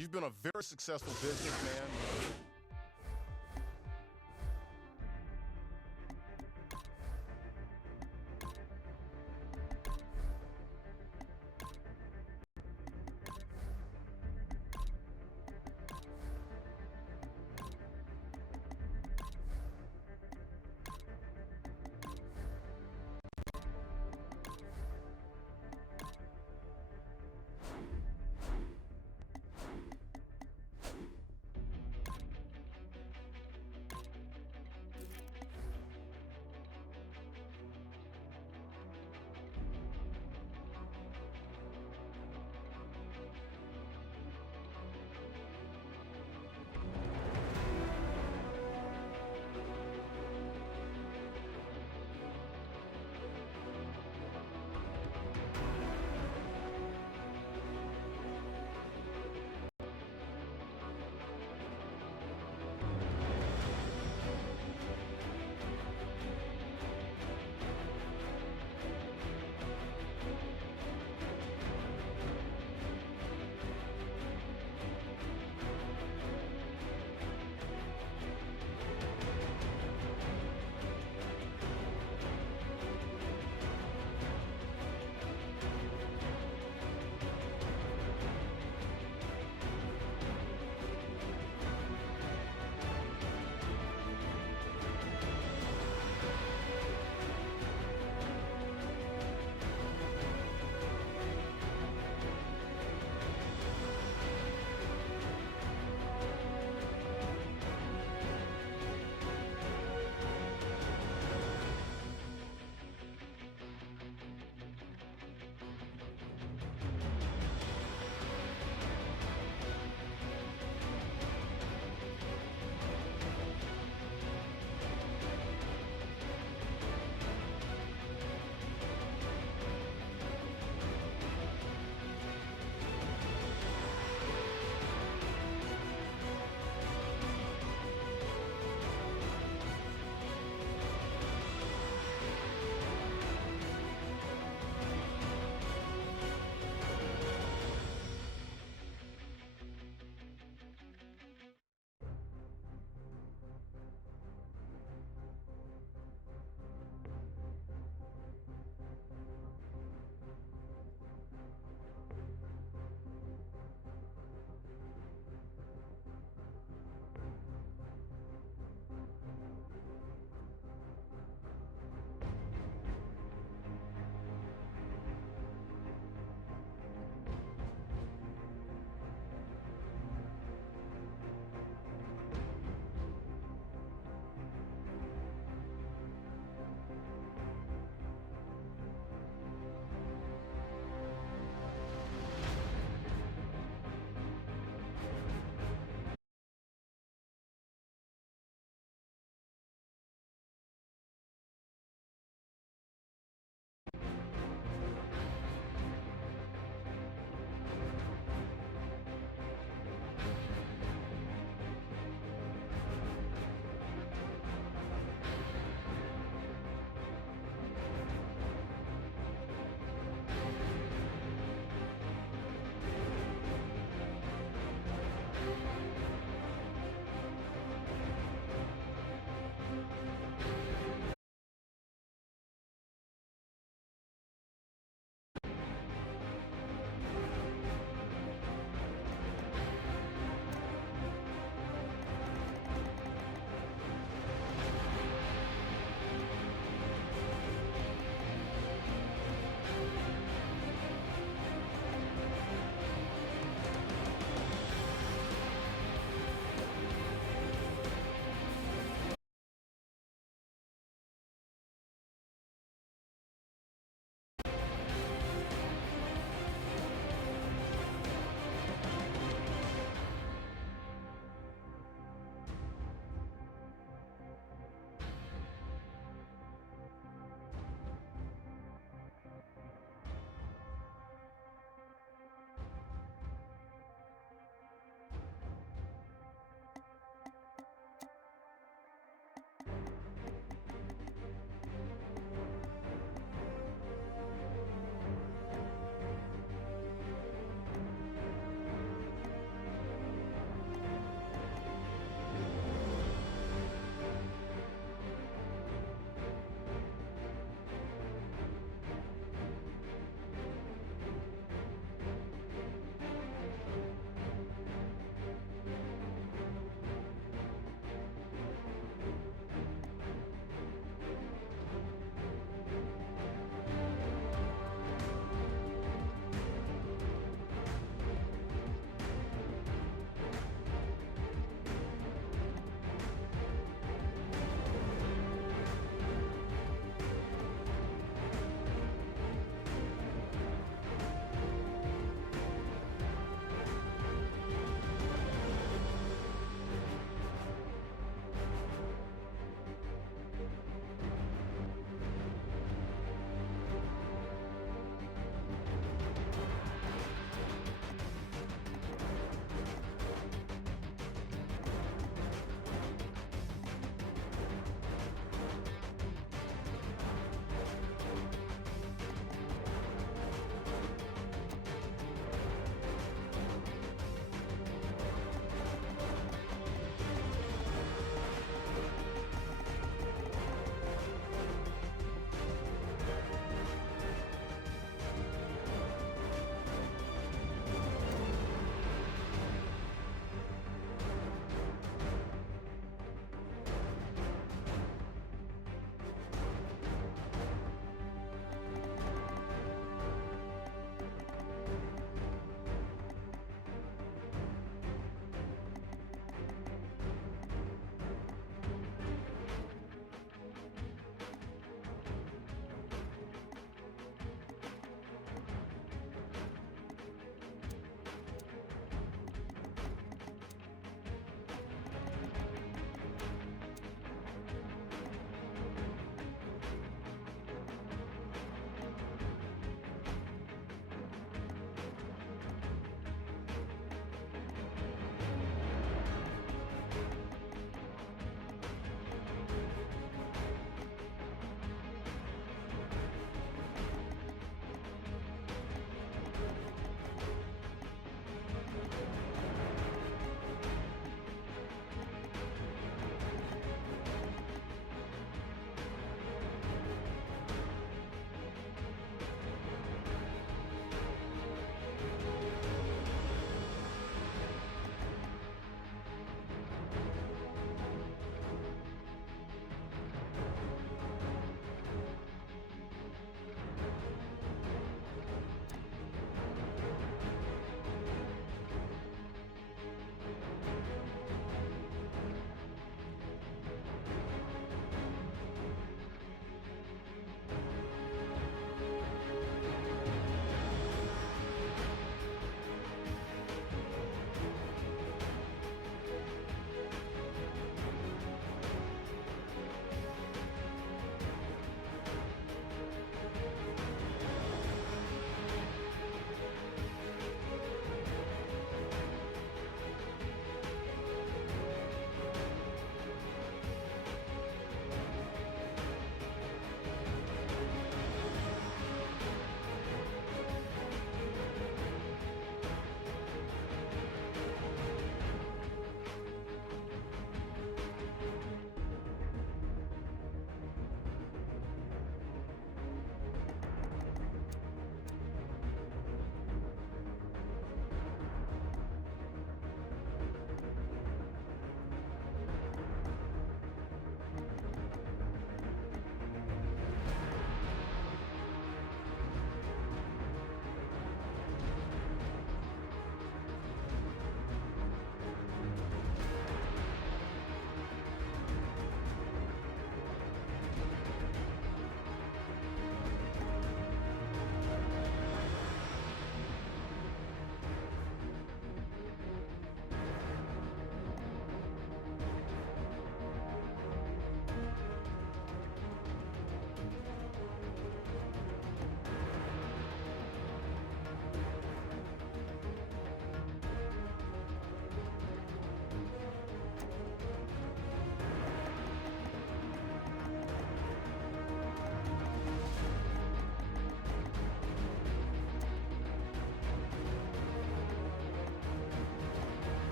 You've been a very successful businessman.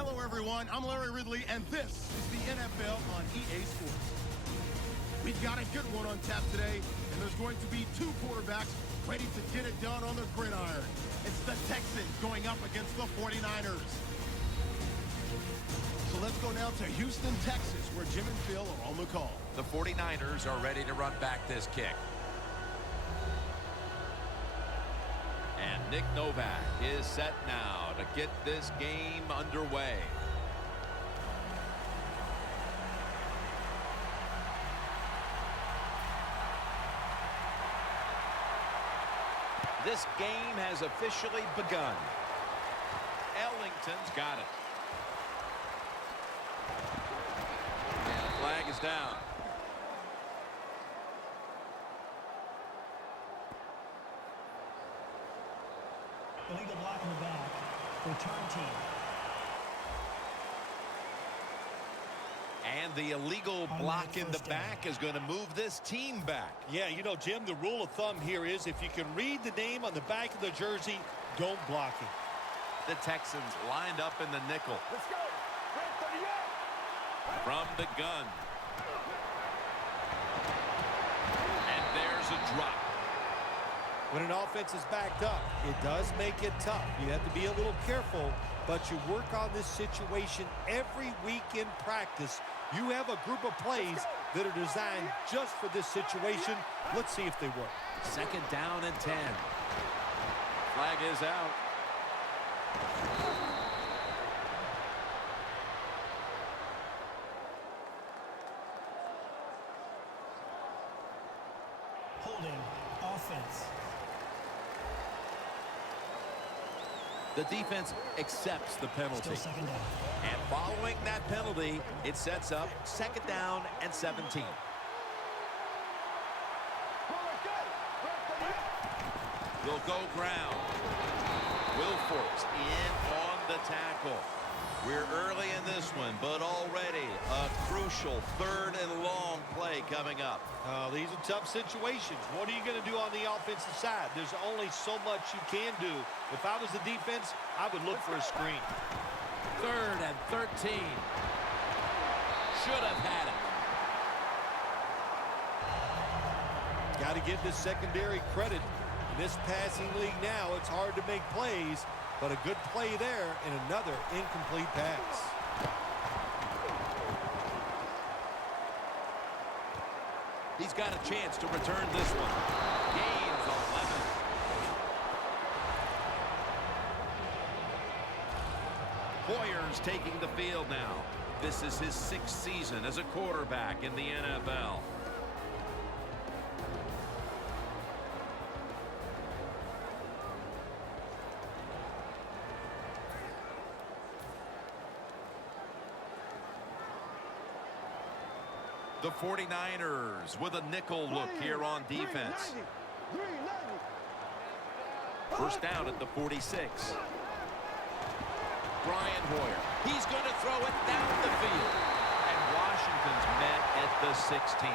Hello, everyone. I'm Larry Ridley, and this is the NFL on EA Sports. We've got a good one on tap today, and there's going to be two quarterbacks ready to get it done on the gridiron. It's the Texans going up against the 49ers. So let's go now to Houston, Texas, where Jim and Phil are on the call. The 49ers are ready to run back this kick. And Nick Novak is set now to get this game underway. This game has officially begun. Ellington's got it. And the flag is down. Illegal block in the back. Return team. And the illegal block in the back is going to move this team back. Yeah, you know, Jim, the rule of thumb here is if you can read the name on the back of the jersey, don't block it. The Texans lined up in the nickel. Let's go. From the gun. And there's a drop. When an offense is backed up, it does make it tough. You have to be a little careful, but you work on this situation every week in practice. You have a group of plays that are designed just for this situation. Let's see if they work. 2nd down and 10. Flag is out. Holding. Offense. The defense accepts the penalty. Still 2nd down. And following that penalty, it sets up 2nd down and 17. Will go ground. Wilfork's in on the tackle. We're early in this one, but already a crucial 3rd and long play coming up. These are tough situations. What are you going to do on the offensive side? There's only so much you can do. If I was the defense, I would look for a screen. 3rd and 13. Should have had it. Got to give this secondary credit. In this passing league now, it's hard to make plays, but a good play there and another incomplete pass. He's got a chance to return this one. Gains 11. Hoyer's taking the field now. This is his 6th season as a quarterback in the NFL. The 49ers with a nickel look here on defense. 1st down at the 46. Brian Hoyer. He's going to throw it down the field. And Washington's met at the 16.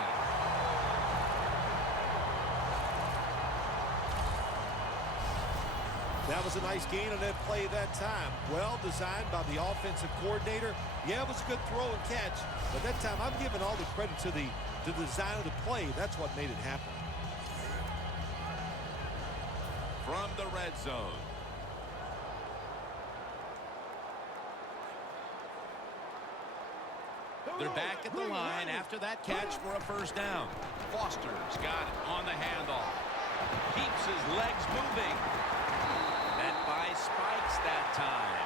That was a nice gain on that play that time. Well designed by the offensive coordinator. Yeah, it was a good throw and catch, but that time I'm giving all the credit to the design of the play. That's what made it happen. From the red zone. They're back at the line after that catch for a 1st down. Foster's got it on the handoff. Keeps his legs moving. Met by spikes that time.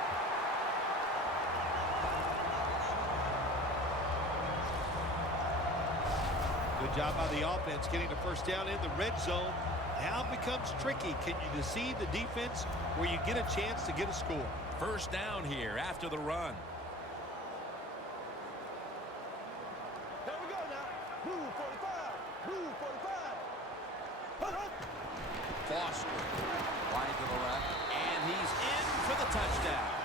Good job by the offense getting the 1st down in the red zone. Now it becomes tricky. Can you deceive the defense where you get a chance to get a score? 1st down here after the run. There we go now. Move 45. Move 45. Foster. Wide to the left. And he's in for the touchdown.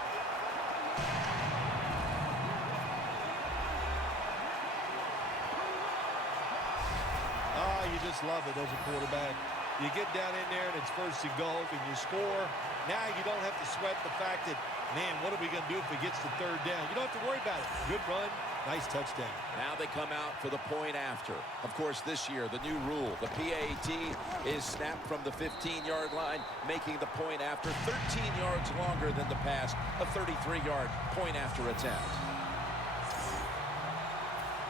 You just love it as a quarterback. You get down in there and it's first and goal and you score. Now you don't have to sweat the fact that, man, what are we going to do if it gets to third down? You don't have to worry about it. Good run, nice touchdown. Now they come out for the point after. Of course, this year, the new rule, the PAT, is snapped from the 15-yard line, making the point after 13 yards longer than the pass, a 33-yard point after attempt.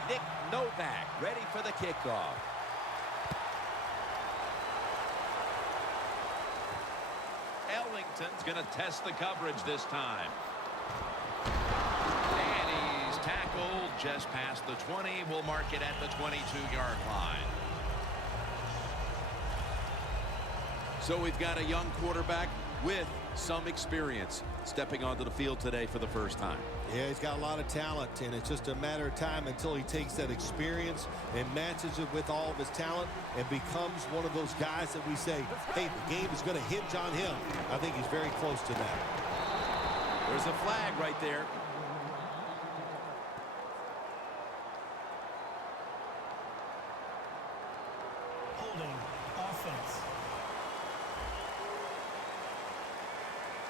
Nick Novak ready for the kickoff. Ellington's going to test the coverage this time. And he's tackled just past the 20. We'll mark it at the 22-yard line. So we've got a young quarterback with some experience stepping onto the field today for the first time. Yeah, he's got a lot of talent, and it's just a matter of time until he takes that experience and matches it with all of his talent and becomes one of those guys that we say, hey, the game is going to hinge on him. I think he's very close to that. There's a flag right there. Holding offense.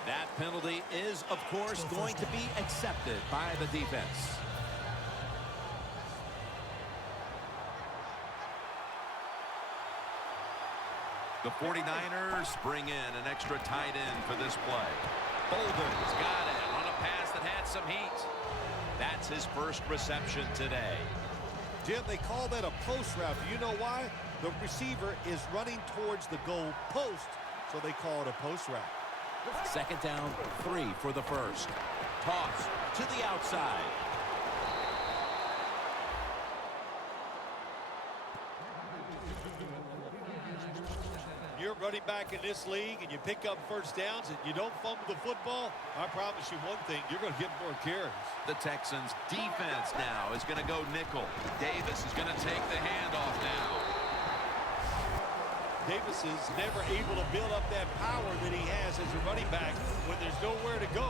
That penalty is, of course, going to be accepted by the defense. The 49ers bring in an extra tight end for this play. Bolden's got it on a pass that had some heat. That's his first reception today. Jim, they call that a post route. Do you know why? The receiver is running towards the goal post, so they call it a post route. Second down, 3 for the first. Toss to the outside. You're running back in this league and you pick up first downs and you don't fumble the football, I promise you one thing, you're going to get more carries. The Texans defense now is going to go nickel. Davis is going to take the handoff now. Davis is never able to build up that power that he has as a running back when there's nowhere to go.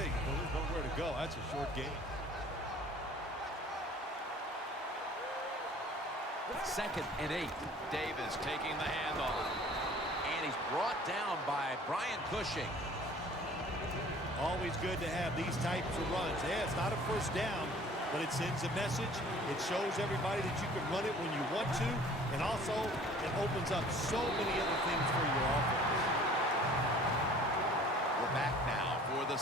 Hey, when there's nowhere to go, that's a short game. Second and 8. Davis taking the handoff. And he's brought down by Brian Cushing. Always good to have these types of runs. Yeah, it's not a first down, but it sends a message. It shows everybody that you can run it when you want to, and also it opens up so many other things for your offense. We're back now for the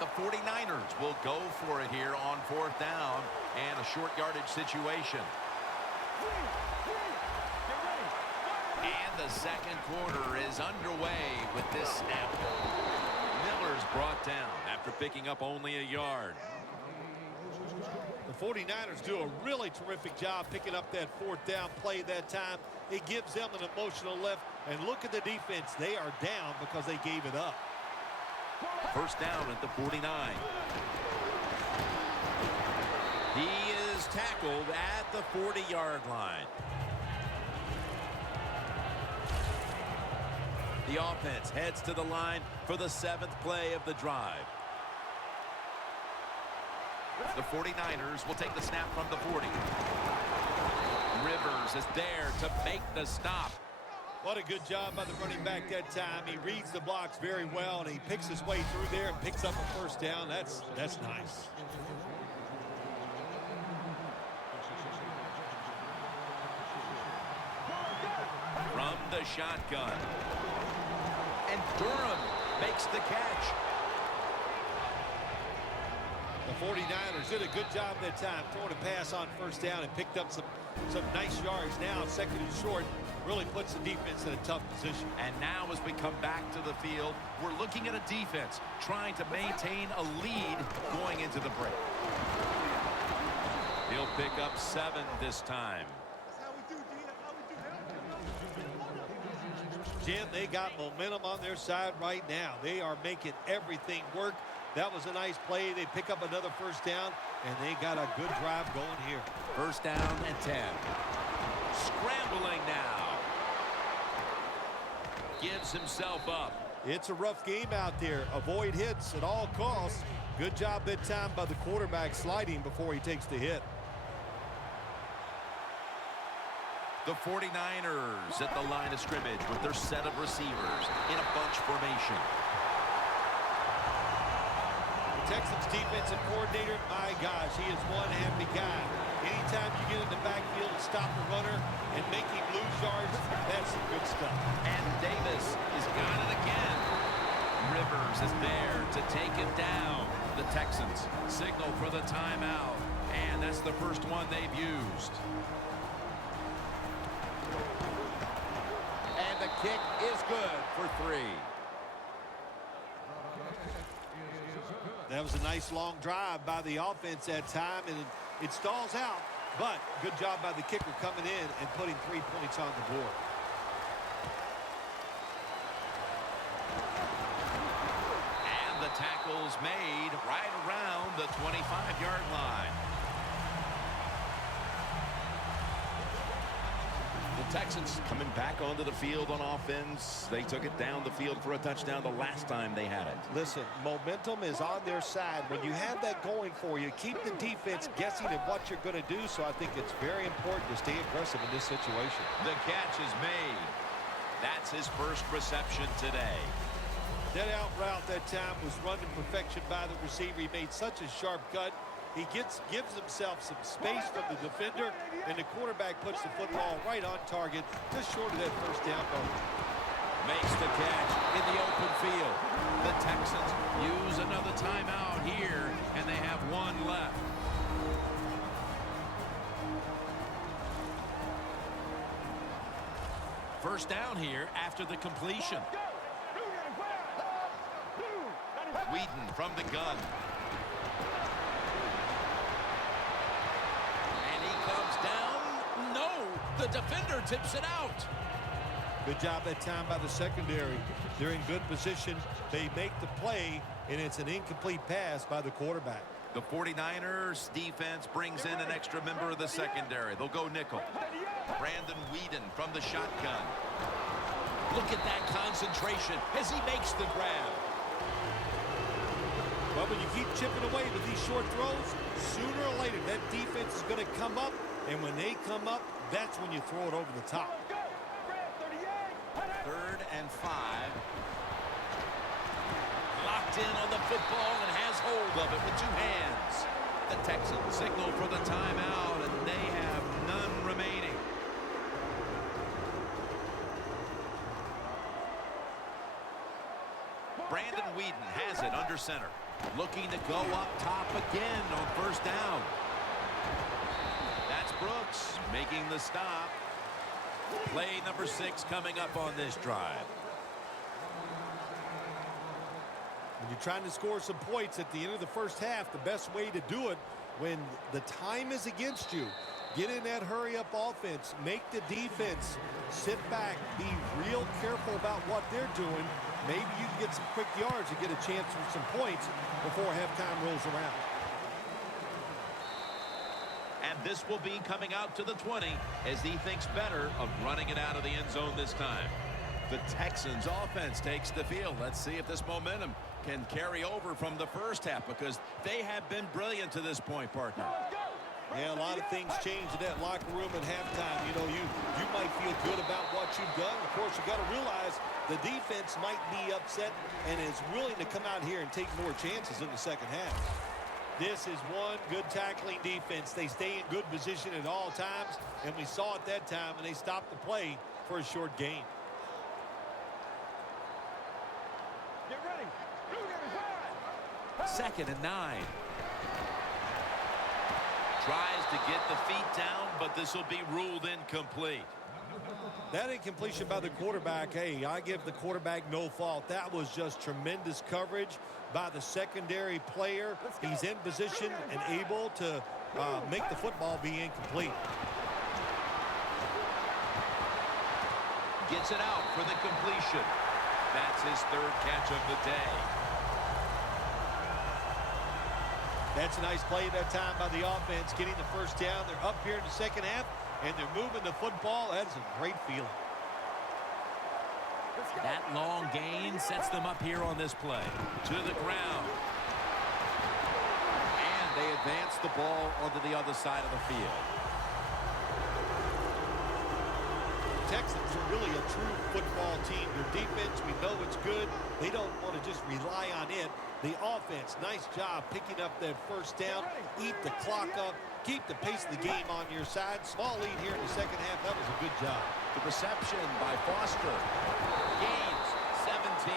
The 49ers will go for it here on 4th down and a short yardage situation. And the second quarter is underway with this snap. Miller's brought down after picking up only a yard. The 49ers do a really terrific job picking up that 4th down play that time. It gives them an emotional lift. And look at the defense. They are down because they gave it up. First down at the 49. He is tackled at the 40-yard line. The offense heads to the line for the 7th play of the drive. The 49ers will take the snap from the 40. Rivers is there to make the stop. What a good job by the running back that time. He reads the blocks very well, and he picks his way through there and picks up a first down. That's nice. From the shotgun. And Durham makes the catch. The 49ers did a good job that time throwing a pass on first down and picked up some nice yards. Now 2nd and short really puts the defense in a tough position. And now as we come back to the field, we're looking at a defense trying to maintain a lead going into the break. He'll pick up 7 this time. Jim, they got momentum on their side right now. They are making everything work. That was a nice play. They pick up another first down, and they got a good drive going here. First down and 10. Scrambling now. Gives himself up. It's a rough game out there. Avoid hits at all costs. Good job that time by the quarterback sliding before he takes the hit. The 49ers at the line of scrimmage with their set of receivers in a bunch formation. Texans defensive coordinator, my gosh, he is one happy guy. Anytime you get in the backfield and stop the runner and make him lose yards, that's some good stuff. And Davis has got it again. Rivers is there to take it down. The Texans signal for the timeout, and that's the first one they've used. And the kick is good for 3. That was a nice long drive by the offense that time, and it stalls out. But good job by the kicker coming in and putting 3 points on the board. And the tackle's made right around the 25-yard line. The Texans coming back onto the field on offense. They took it down the field for a touchdown the last time they had it. Listen, momentum is on their side. When you have that going for you, keep the defense guessing at what you're going to do. So I think it's very important to stay aggressive in this situation. The catch is made. That's his first reception today. That out route that time was run in perfection by the receiver. He made such a sharp cut. He gives himself some space from the defender, and the quarterback puts the football right on target, just short of that first down goal. Makes the catch in the open field. The Texans use another timeout here, and they have 1 left. First down here after the completion. Whedon from the gun. The defender tips it out. Good job that time by the secondary. They're in good position. They make the play, and it's an incomplete pass by the quarterback. The 49ers defense brings in an extra member of the secondary. They'll go nickel. Brandon Whedon from the shotgun. Look at that concentration as he makes the grab. Well, when you keep chipping away with these short throws, sooner or later that defense is going to come up, and when they come up, that's when you throw it over the top. 3rd and 5. Locked in on the football and has hold of it with 2 hands. The Texans signal for the timeout, and they have none remaining. Brandon Whedon has it under center. Looking to go up top again on first down. That's Brooks making the stop. Play number 6 coming up on this drive. When you're trying to score some points at the end of the first half, the best way to do it when the time is against you, get in that hurry-up offense, make the defense sit back, be real careful about what they're doing. Maybe you can get some quick yards and get a chance for some points before halftime rolls around. And this will be coming out to the 20 as he thinks better of running it out of the end zone this time. The Texans offense takes the field. Let's see if this momentum can carry over from the first half, because they have been brilliant to this point, partner. Yeah, a lot of things change in that locker room at halftime. You know, you might feel good about what you've done. Of course, you got to realize the defense might be upset and is willing to come out here and take more chances in the second half. This is one good tackling defense. They stay in good position at all times, and we saw it that time, and they stopped the play for a short gain. Get ready. 2nd and 9. Tries to get the feet down, but this will be ruled incomplete. That incompletion by the quarterback, hey, I give the quarterback no fault. That was just tremendous coverage by the secondary player. He's in position and able to make the football be incomplete. Gets it out for the completion. That's his 3rd catch of the day. That's a nice play that time by the offense, getting the first down. They're up here in the second half, and they're moving the football. That's a great feeling. That long gain sets them up here on this play. To the ground. And they advance the ball onto the other side of the field. The Texans are really a true football team. Their defense, we know it's good. They don't want to just rely on it. The offense, nice job picking up that first down, eat the clock up, keep the pace of the game on your side. Small lead here in the second half. That was a good job. The reception by Foster. Gains 17.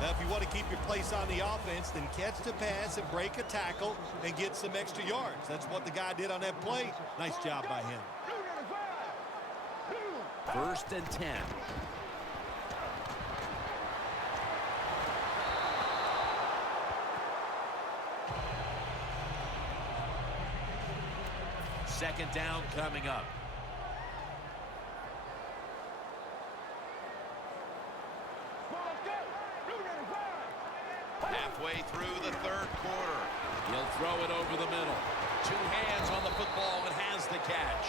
Now, if you want to keep your place on the offense, then catch the pass and break a tackle and get some extra yards. That's what the guy did on that play. Nice job by him. 1st and 10. Second down coming up. Halfway through the 3rd quarter. He'll throw it over the middle. 2 hands on the football and has the catch.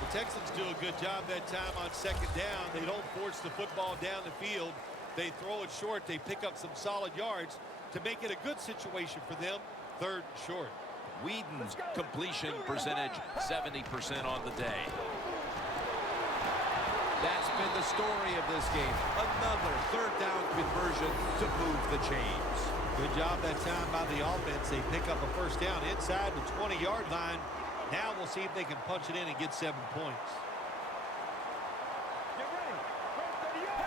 The Texans do a good job that time on second down. They don't force the football down the field. They throw it short. They pick up some solid yards to make it a good situation for them. 3rd and short. Whedon's completion percentage 70% on the day. That's been the story of this game. Another 3rd down conversion to move the chains. Good job that time by the offense. They pick up a first down inside the 20-yard line. Now we'll see if they can punch it in and get 7 points. Get ready.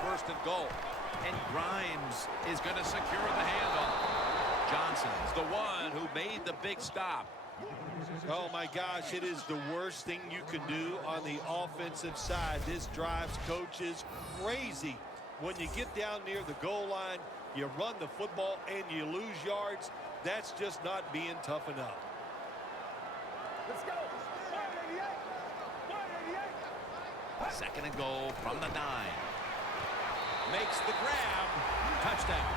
1st and goal. And Grimes is going to secure the handoff. Johnson's the one who made the big stop. Oh, my gosh, it is the worst thing you can do on the offensive side. This drives coaches crazy. When you get down near the goal line, you run the football and you lose yards. That's just not being tough enough. Let's go. 188. 188. 2nd and goal from the 9. Makes the grab. Touchdown.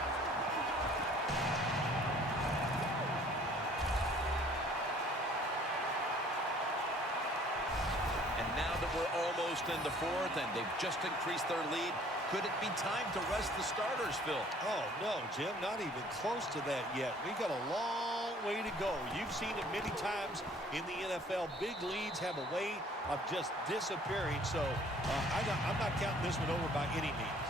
And now that we're almost in the 4th and they've just increased their lead, could it be time to rest the starters, Phil? Oh, no, Jim, not even close to that yet. We've got a long way to go. You've seen it many times in the NFL. Big leads have a way of just disappearing. So I'm not counting this one over by any means.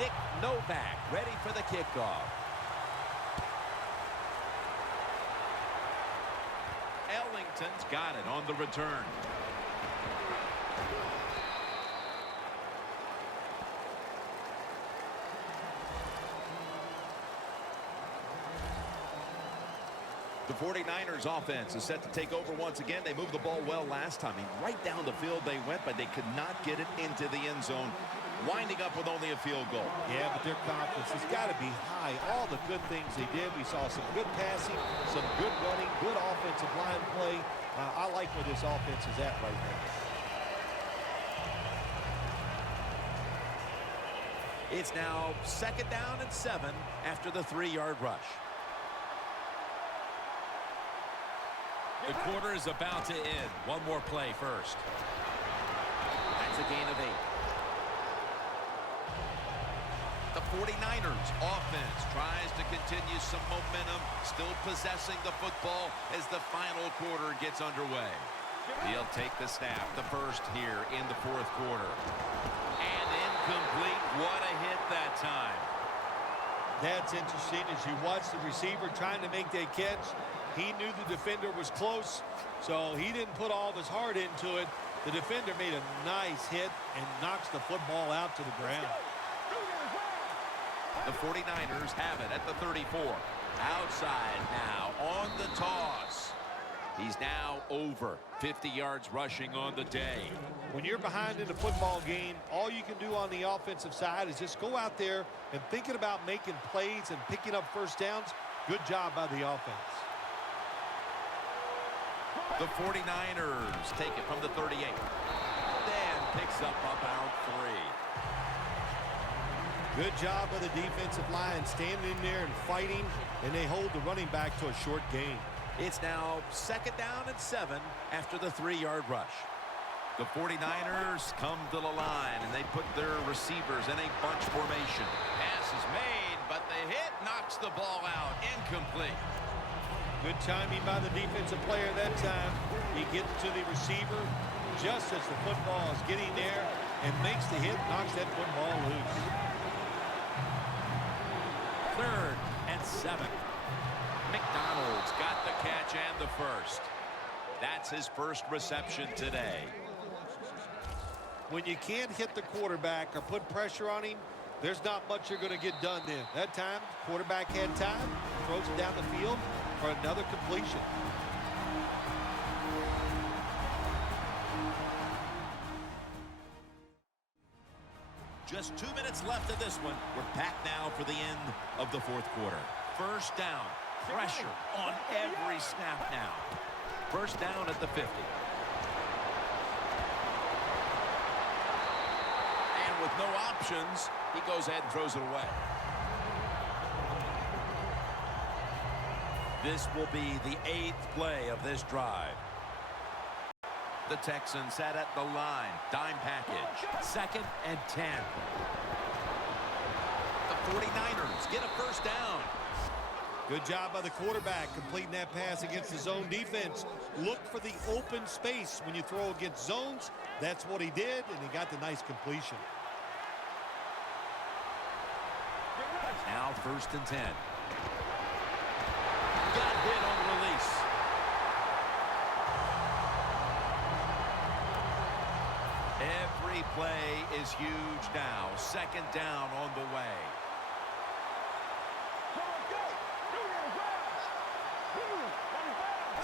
Nick Novak ready for the kickoff. Washington's got it on the return. The 49ers offense is set to take over once again. They moved the ball well last time. Right down the field they went, but they could not get it into the end zone, winding up with only a field goal. Yeah, but their confidence has got to be high. All the good things they did. We saw some good passing, some good running, good offensive line play. I like where this offense is at right now. It's now 2nd down and 7 after the 3-yard rush. The quarter is about to end. One more play first. That's a gain of 8. The 49ers offense tries to continue some momentum, still possessing the football as the final quarter gets underway. He'll take the snap, the first here in the 4th quarter. And incomplete. What a hit that time. That's interesting as you watch the receiver trying to make that catch. He knew the defender was close, so he didn't put all of his heart into it. The defender made a nice hit and knocks the football out to the ground. The 49ers have it at the 34. Outside now on the toss. He's now over 50 yards rushing on the day. When you're behind in a football game, all you can do on the offensive side is just go out there and thinking about making plays and picking up first downs. Good job by the offense. The 49ers take it from the 38. Then picks up about 3. Good job by the defensive line standing in there and fighting, and they hold the running back to a short gain. It's now 2nd down and 7 after the 3-yard rush. The 49ers come to the line, and they put their receivers in a bunch formation. Pass is made, but the hit knocks the ball out. Incomplete. Good timing by the defensive player that time. He gets to the receiver just as the football is getting there and makes the hit, knocks that football loose. 3rd and 7. McDonald's got the catch and the first. That's his first reception today. When you can't hit the quarterback or put pressure on him, there's not much you're going to get done then. That time, quarterback had time, throws it down the field for another completion. Just 2 minutes left of this one. We're back now for the end of the 4th quarter. First down. Pressure on every snap now. First down at the 50. And with no options, he goes ahead and throws it away. This will be the 8th play of this drive. The Texans set at the line. Dime package. 2nd and 10. The 49ers get a first down. Good job by the quarterback completing that pass against the zone defense. Look for the open space when you throw against zones. That's what he did, and he got the nice completion. Now 1st and 10. Got hit on the release. Every play is huge now. 2nd down on the way.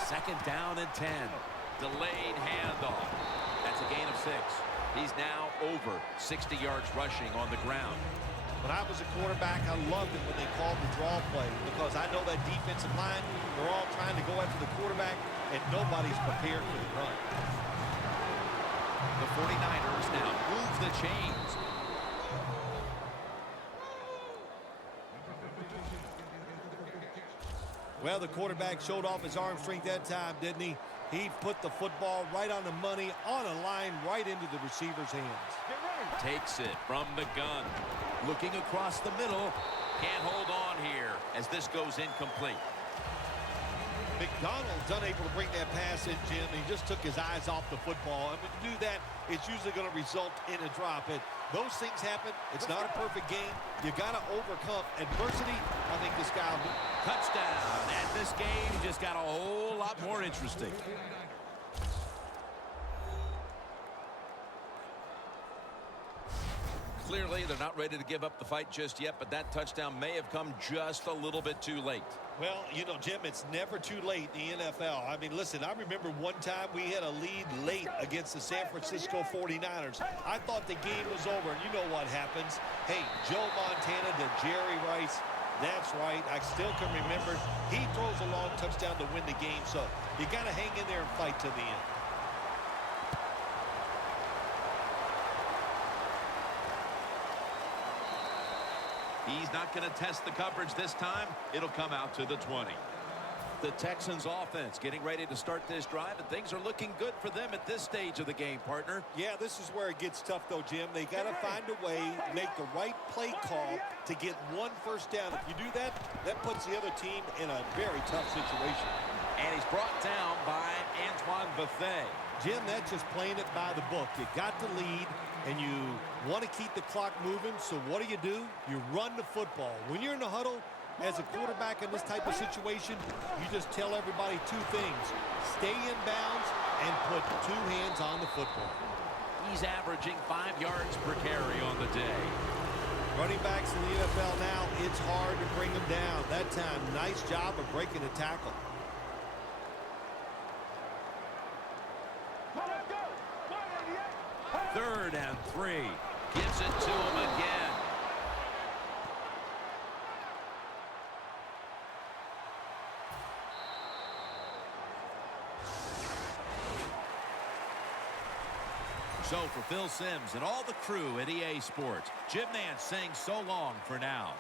2nd down and 10. Delayed handoff. That's a gain of 6. He's now over 60 yards rushing on the ground. When I was a quarterback, I loved it when they called the draw play because I know that defensive line, they're all trying to go after the quarterback, and nobody's prepared for the run. The 49ers now move the chains. Well, the quarterback showed off his arm strength that time, didn't he? He put the football right on the money, on a line, right into the receiver's hands. Takes it from the gun. Looking across the middle. Can't hold on here as this goes incomplete. McDonald's unable to bring that pass in, Jim. He just took his eyes off the football. And when you do that, it's usually going to result in a drop. And those things happen. It's not a perfect game. You got to overcome adversity. I think this guy will do. Touchdown. And this game just got a whole lot more interesting. Clearly, they're not ready to give up the fight just yet, but that touchdown may have come just a little bit too late. Well, you know, Jim, it's never too late in the NFL. I mean, listen, I remember one time we had a lead late against the San Francisco 49ers. I thought the game was over, and you know what happens. Hey, Joe Montana to Jerry Rice. That's right. I still can remember. He throws a long touchdown to win the game, so you got to hang in there and fight to the end. He's not going to test the coverage this time. It'll come out to the 20. The Texans offense getting ready to start this drive, and things are looking good for them at this stage of the game, partner. Yeah, this is where it gets tough, though, Jim. They got to find a way, make the right play call to get one first down. If you do that, that puts the other team in a very tough situation. And he's brought down by Antoine Bethea. Jim, that's just playing it by the book. You got the lead, and you want to keep the clock moving, so what do? You run the football. When you're in the huddle, as a quarterback in this type of situation, you just tell everybody two things. Stay in bounds and put two hands on the football. He's averaging 5 yards per carry on the day. Running backs in the NFL now, it's hard to bring them down. That time, nice job of breaking the tackle. Third and 3. Gives it to him again. So for Phil Simms and all the crew at EA Sports, Jim Nantz saying so long for now.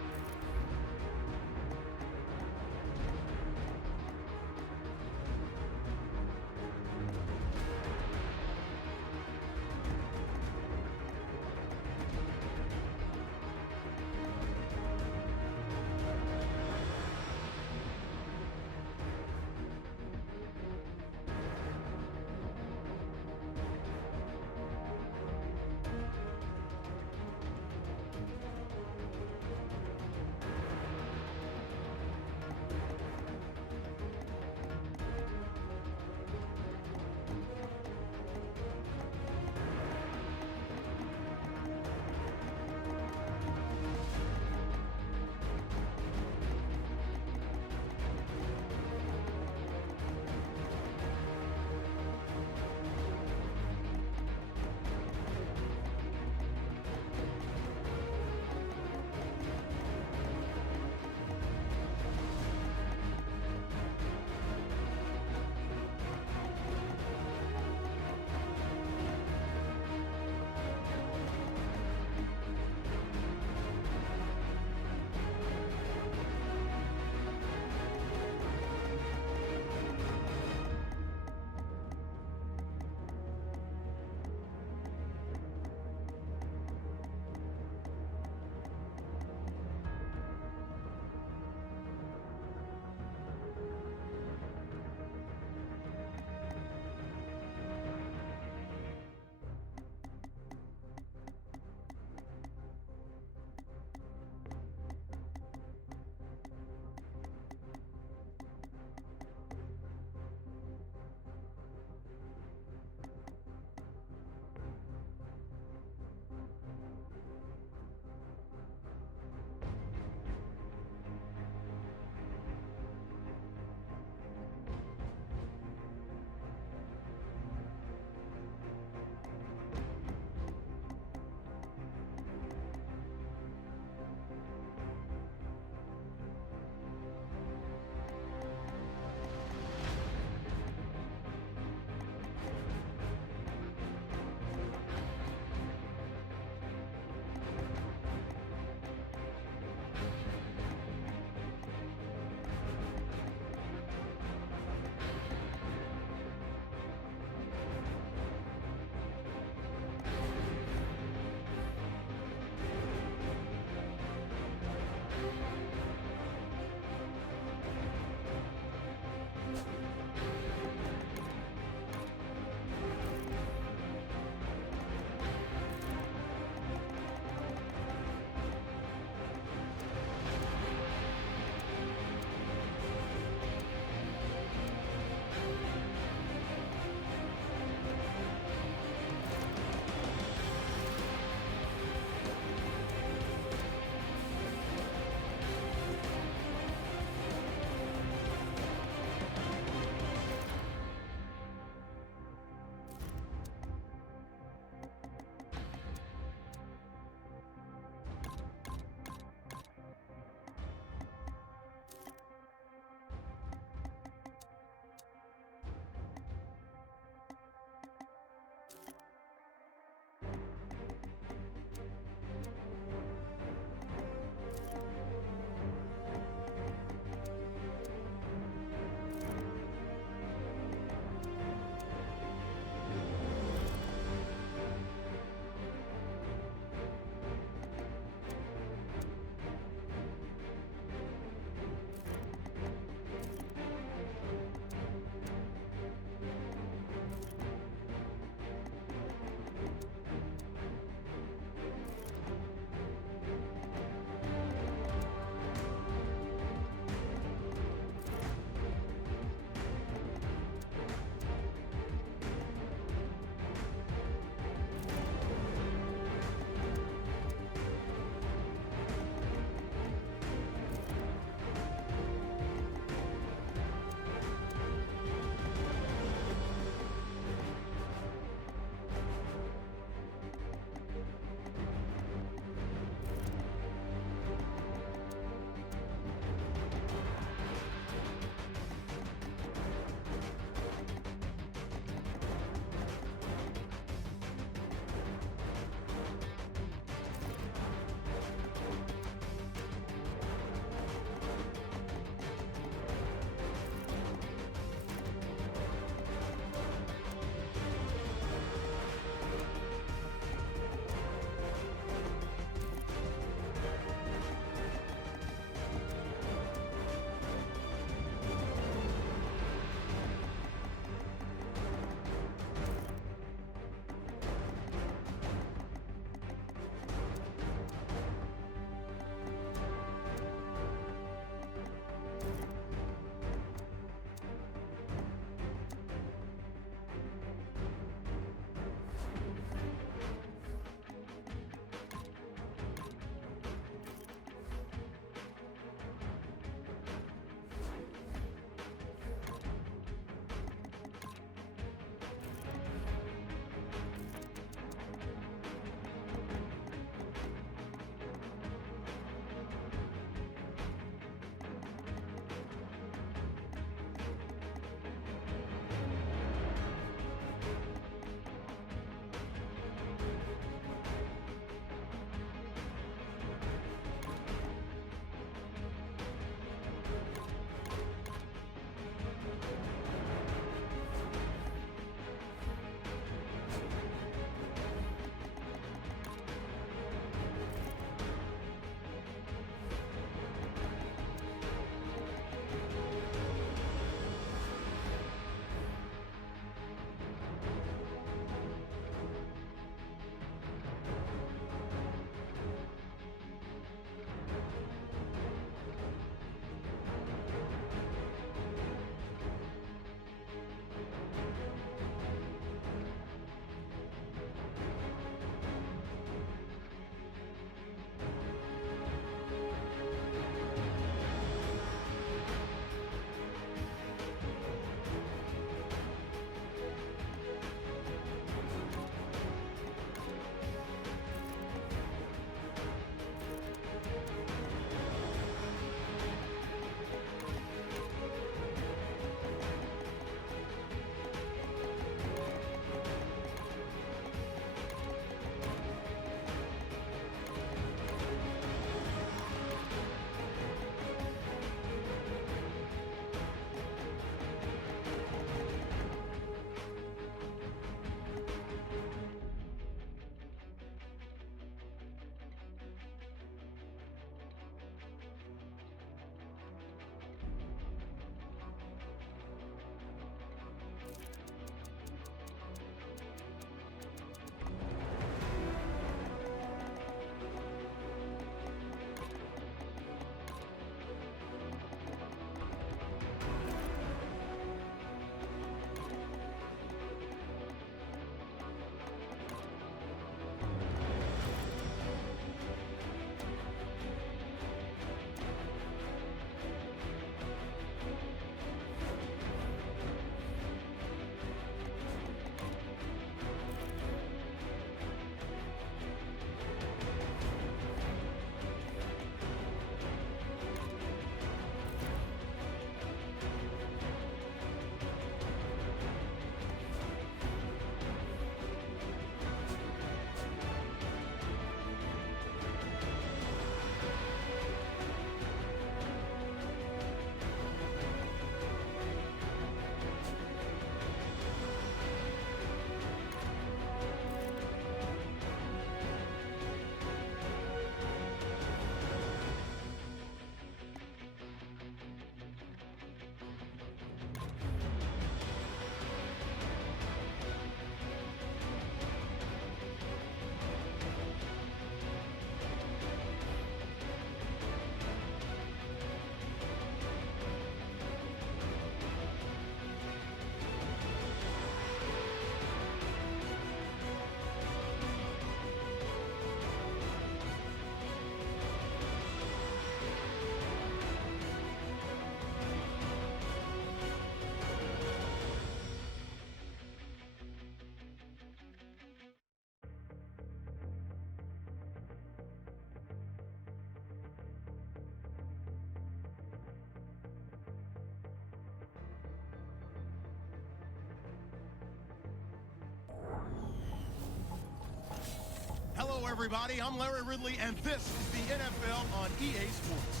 everybody. I'm Larry Ridley, and this is the NFL on EA Sports.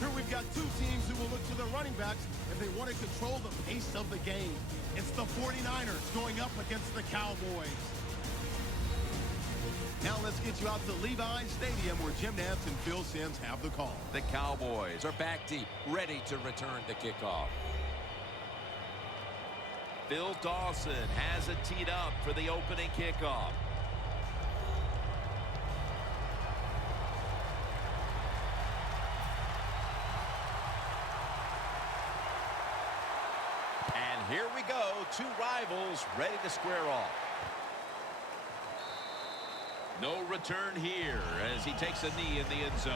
Here we've got two teams who will look to their running backs if they want to control the pace of the game. It's the 49ers going up against the Cowboys. Now let's get you out to Levi's Stadium where Jim Nantz and Phil Simms have the call. The Cowboys are back deep, ready to return the kickoff. Bill Dawson has it teed up for the opening kickoff. And here we go, two rivals ready to square off. No return here as he takes a knee in the end zone.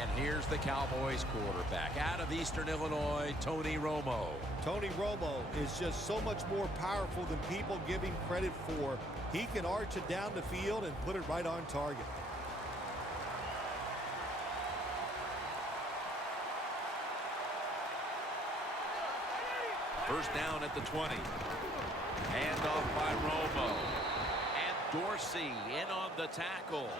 And here's the Cowboys quarterback out of Eastern Illinois, Tony Romo. Tony Romo is just so much more powerful than people give him credit for. He can arch it down the field and put it right on target. First down at the 20. Handoff by Romo. And Dorsey in on the tackle.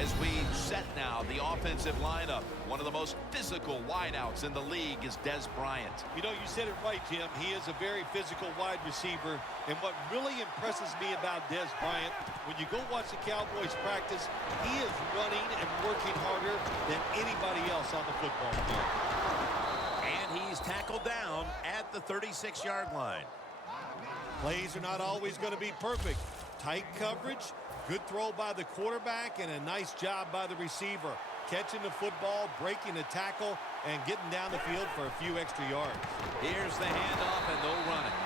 As we set now the offensive lineup, one of the most physical wideouts in the league is Dez Bryant. You know, you said it right, Jim. He is a very physical wide receiver. And what really impresses me about Dez Bryant, when you go watch the Cowboys practice, he is running and working harder than anybody else on the football field. And he's tackled down at the 36-yard line. Plays are not always going to be perfect. Tight coverage, good throw by the quarterback, and a nice job by the receiver. Catching the football, breaking the tackle, and getting down the field for a few extra yards. Here's the handoff, and they'll run it.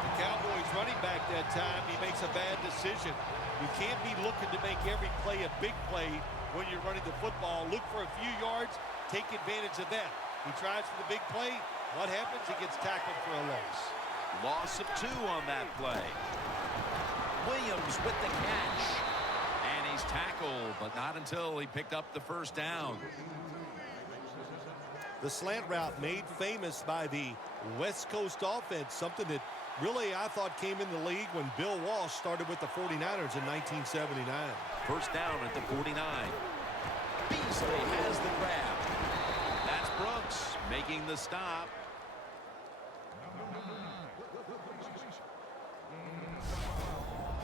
The Cowboys running back that time, he makes a bad decision. You can't be looking to make every play a big play when you're running the football. Look for a few yards, take advantage of that. He tries for the big play. What happens? He gets tackled for a loss. Loss of 2 on that play. Williams with the catch. And he's tackled, but not until he picked up the first down. The slant route made famous by the West Coast offense, something that really I thought came in the league when Bill Walsh started with the 49ers in 1979. First down at the 49. Beasley has the grab. That's Brooks making the stop.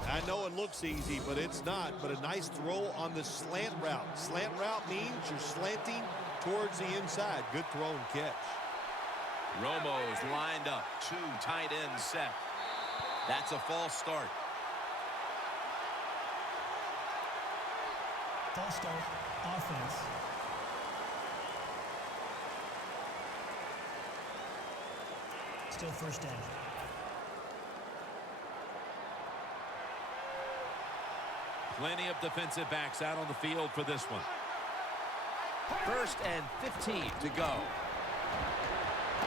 I know it looks easy, but it's not. But a nice throw on the slant route. Slant route means you're slanting towards the inside. Good throw and catch. Romo's lined up. 2 tight ends set. That's a false start. False start, offense. Still first down. Plenty of defensive backs out on the field for this one. First and 15 to go.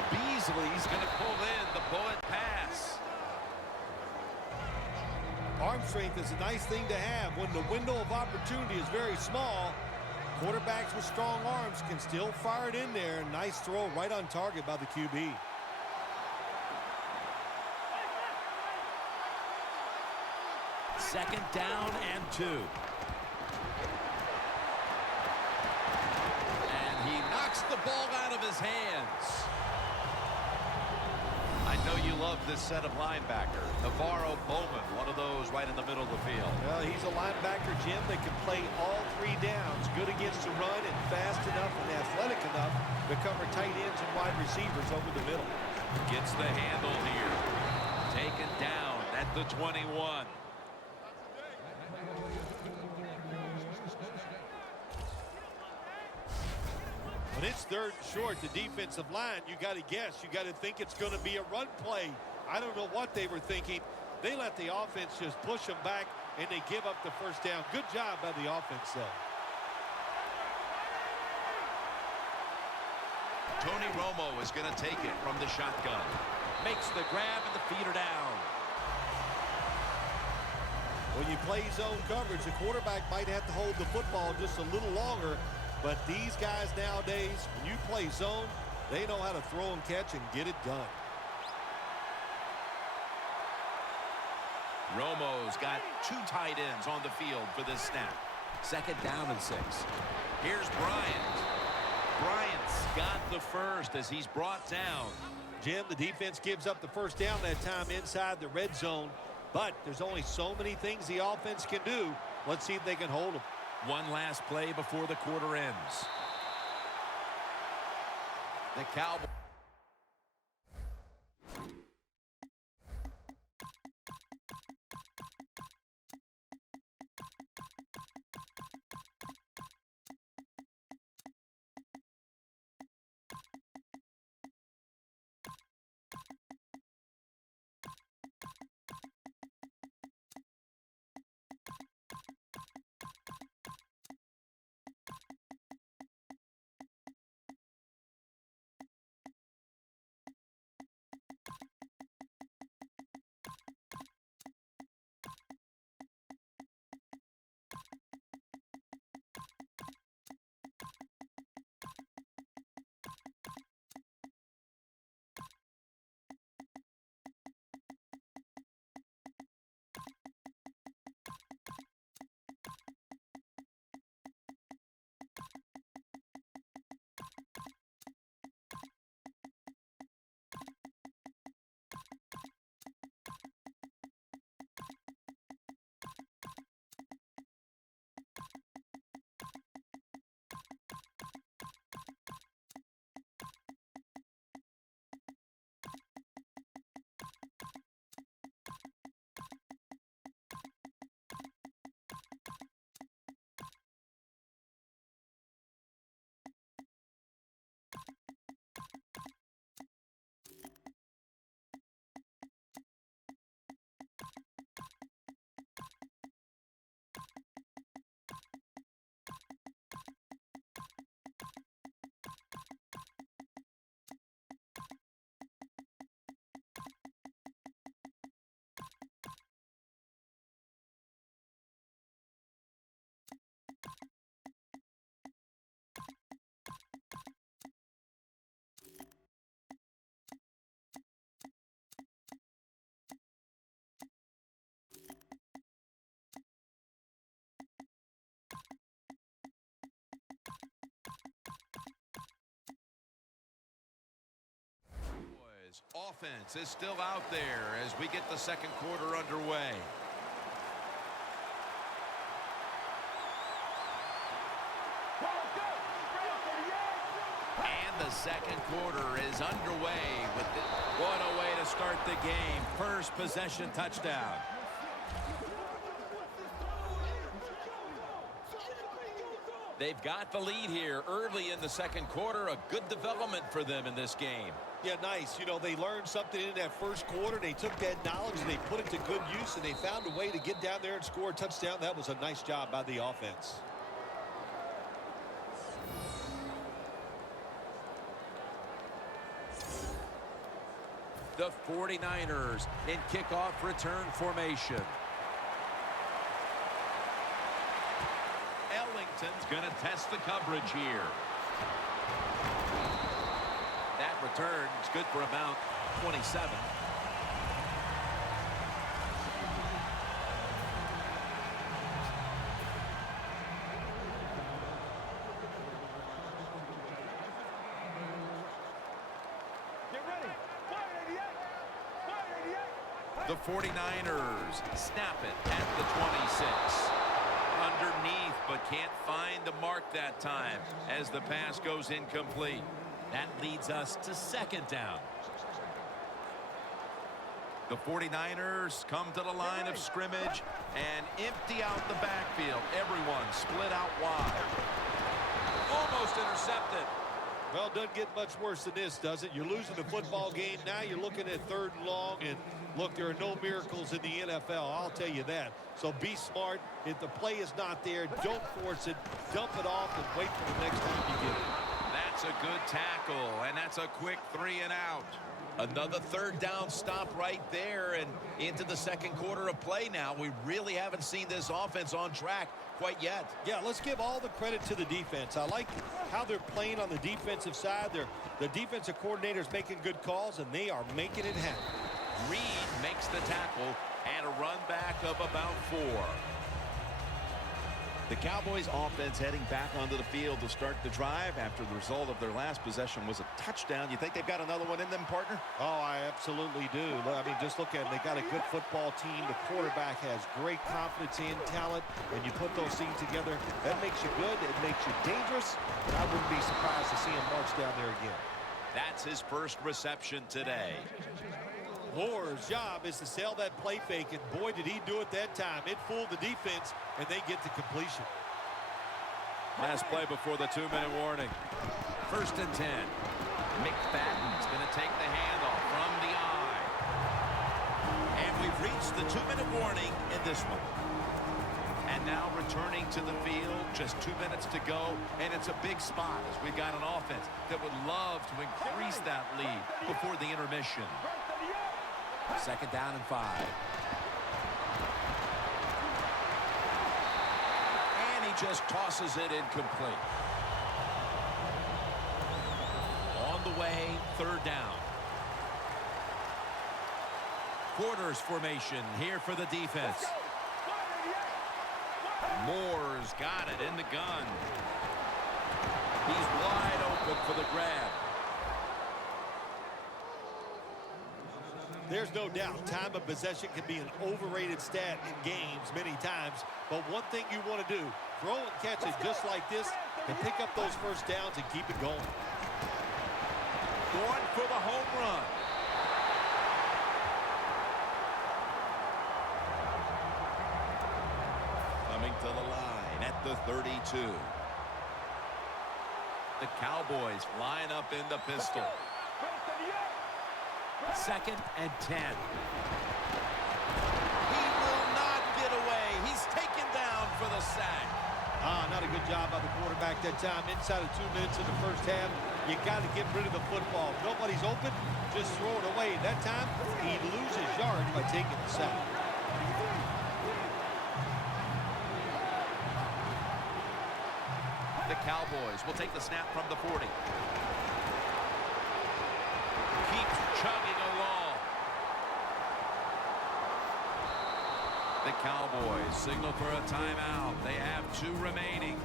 Beasley's going to pull in the bullet pass. Arm strength is a nice thing to have when the window of opportunity is very small. Quarterbacks with strong arms can still fire it in there. Nice throw right on target by the QB. Second down and 2. And he knocks the ball out of his hands. I know you love this set of linebackers. Navarro Bowman, one of those right in the middle of the field. Well, he's a linebacker, Jim, that can play all 3 downs. Good against the run and fast enough and athletic enough to cover tight ends and wide receivers over the middle. Gets the handle here. Taken down at the 21. When it's 3rd and short, the defensive line, you got to guess. You got to think it's going to be a run play. I don't know what they were thinking. They let the offense just push them back, and they give up the first down. Good job by the offense, though. Tony Romo is going to take it from the shotgun. Makes the grab, and the feet are down. When you play zone coverage, the quarterback might have to hold the football just a little longer. But these guys nowadays, when you play zone, they know how to throw and catch and get it done. Romo's got 2 tight ends on the field for this snap. 2nd down and 6. Here's Bryant. Bryant's got the first as he's brought down. Jim, the defense gives up the first down that time inside the red zone, but there's only so many things the offense can do. Let's see if they can hold them. One last play before the quarter ends. The Cowboys. Offense is still out there as we get the second quarter underway. And the second quarter is underway with what a way to start the game. First possession touchdown. They've got the lead here early in the second quarter. A good development for them in this game. Yeah, nice. You know, they learned something in that first quarter. They took that knowledge and they put it to good use, and they found a way to get down there and score a touchdown. That was a nice job by the offense. The 49ers in kickoff return formation. Ellington's going to test the coverage here. That return is good for about 27. Get ready. Fire 88. Fire 88. The 49ers snap it at the 26. Underneath, but can't find the mark that time as the pass goes incomplete. That leads us to second down. The 49ers come to the line of scrimmage and empty out the backfield. Everyone split out wide. Almost intercepted. Well, doesn't get much worse than this, does it? You're losing the football game. Now you're looking at 3rd and long, and look, there are no miracles in the NFL, I'll tell you that. So be smart. If the play is not there, don't force it. Dump it off and wait for the next time you get it. That's a good tackle, and that's a quick 3 and out. Another 3rd down stop right there, and into the second quarter of play now. We really haven't seen this offense on track quite yet. Yeah, let's give all the credit to the defense. I like how they're playing on the defensive side. The defensive coordinator's making good calls, and they are making it happen. Reed makes the tackle And a run back of about 4. The Cowboys offense heading back onto the field to start the drive after the result of their last possession was a touchdown. You think they've got another one in them, partner? Oh, I absolutely do. I mean, just look at them. They got a good football team. The quarterback has great confidence and talent. When you put those things together, that makes you good. It makes you dangerous. And I wouldn't be surprised to see him march down there again. That's his first reception today. Moore's job is to sell that play fake, and boy, did he do it that time. It fooled the defense, and they get to completion. Last play before the 2-minute warning. 1st and 10. McFadden's going to take the handoff from the eye. And we've reached the 2-minute warning in this one. And now returning to the field, just 2 minutes to go, and it's a big spot as we've got an offense that would love to increase that lead before the intermission. 2nd down and 5. And he just tosses it incomplete. On the way, 3rd down. Quarters formation here for the defense. Moore's got it in the gun. He's wide open for the grab. There's no doubt time of possession can be an overrated stat in games many times, but one thing you want to do, throw and catch it just like this and pick up those first downs and keep it going. Going for the home run. Coming to the line at the 32. The Cowboys line up in the pistol. 2nd and 10. He will not get away. He's taken down for the sack. Not a good job by the quarterback that time. Inside of 2 minutes in the first half, you got to get rid of the football. If nobody's open, just throw it away. That time, he loses yards by taking the sack. The Cowboys will take the snap from the 40. Keeps chugging along. The Cowboys signal for a timeout. They have 2 remaining.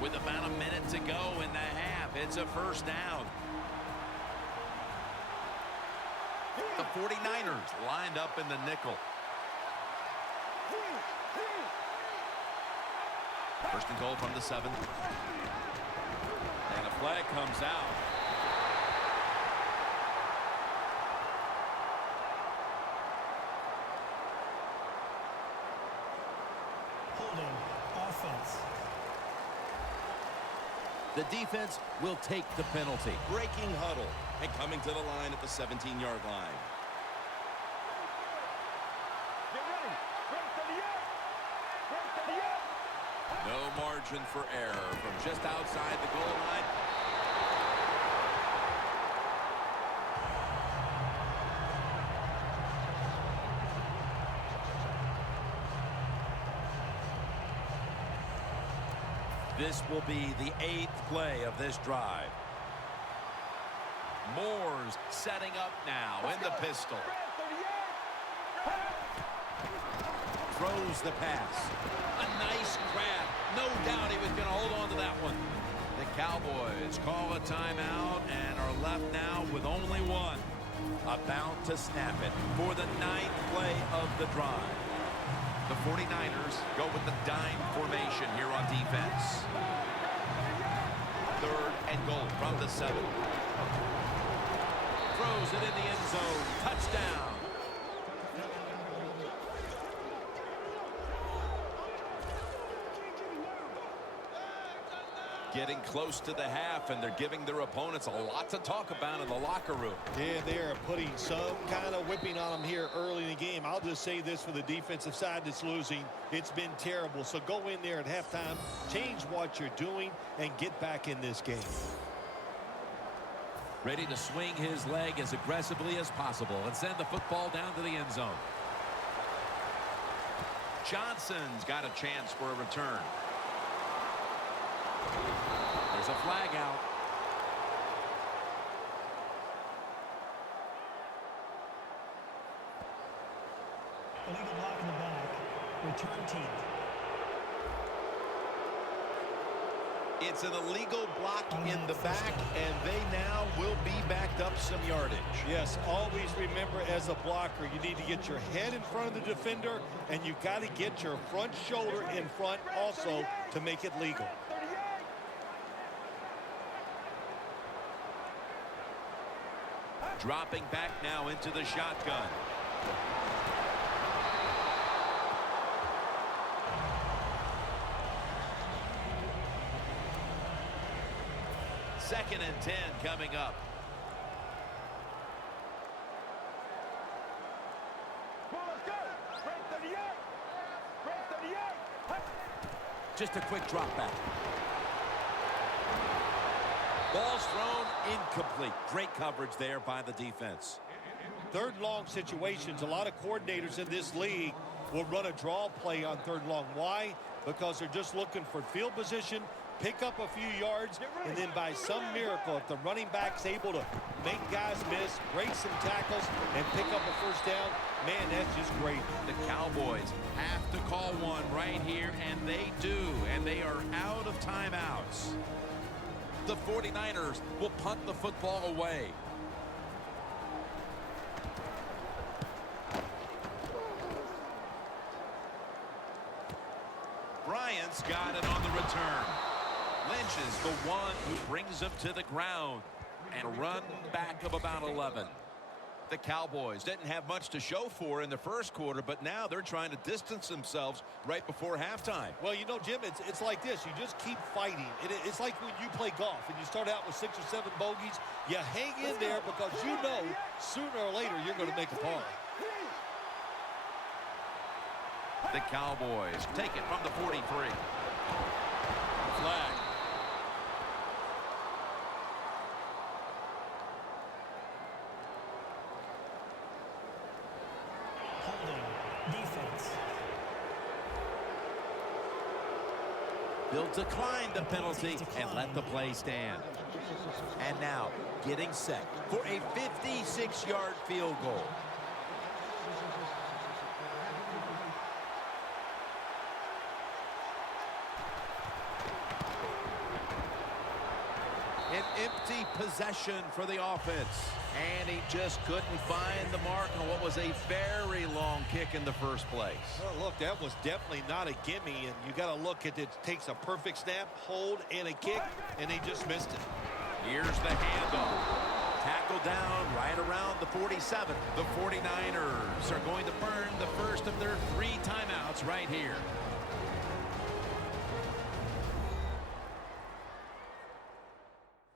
With about a minute to go in the half, it's a 1st down. The 49ers lined up in the nickel. 1st and goal from the 7. And a flag comes out. Holding offense. The defense will take the penalty. Breaking huddle and coming to the line at the 17-yard line. Get ready. Break to the end. Break to the end. No margin for error from just outside the goal line. This will be the 8th play of this drive. Moore's setting up now in the pistol. Throws the pass. A nice grab. No doubt he was going to hold on to that one. The Cowboys call a timeout and are left now with only one. About to snap it for the 9th play of the drive. The 49ers go with the dime formation here on defense. 3rd and goal from the 7. Throws it in the end zone. Touchdown. Getting close to the half, and they're giving their opponents a lot to talk about in the locker room. Yeah, they are putting some kind of whipping on them here early in the game. I'll just say this for the defensive side that's losing. It's been terrible. So go in there at halftime, change what you're doing, and get back in this game. Ready to swing his leg as aggressively as possible and send the football down to the end zone. Johnson's got a chance for a return. There's a flag out. Illegal block in the back. Return team. It's an illegal block in the back, and they now will be backed up some yardage. Yes, always remember as a blocker, you need to get your head in front of the defender, and you got to get your front shoulder in front also to make it legal. Dropping back now into the shotgun. Second and 10 coming up. Just a quick drop back. Ball's thrown incomplete. Great coverage there by the defense. Third long situations, a lot of coordinators in this league will run a draw play on third long. Why? Because they're just looking for field position, pick up a few yards, and then by some miracle, if the running back's able to make guys miss, break some tackles, and pick up a first down, man, that's just great. The Cowboys have to call one right here, and they do, and they are out of timeouts. The 49ers will punt the football away. Bryant's got it on the return. Lynch is the one who brings him to the ground, and a run back of about 11. The Cowboys didn't have much to show for in the first quarter, but now they're trying to distance themselves right before halftime. Well, you know, Jim, it's like this. You just keep fighting. It's like when you play golf and you start out with 6 or 7 bogeys. You hang in there because you know sooner or later you're going to make a par. The Cowboys take it from the 43. Flag. Defense. They'll decline the penalty and let the play stand. And now getting set for a 56-yard field goal. An empty possession for the offense. And he just couldn't find the mark on what was a very long kick in the first place. Well, look, that was definitely not a gimme, and you got to look at it. Takes a perfect snap, hold, and a kick, and he just missed it. Here's the handoff. Tackle down right around the 47. The 49ers are going to burn the first of their 3 timeouts right here.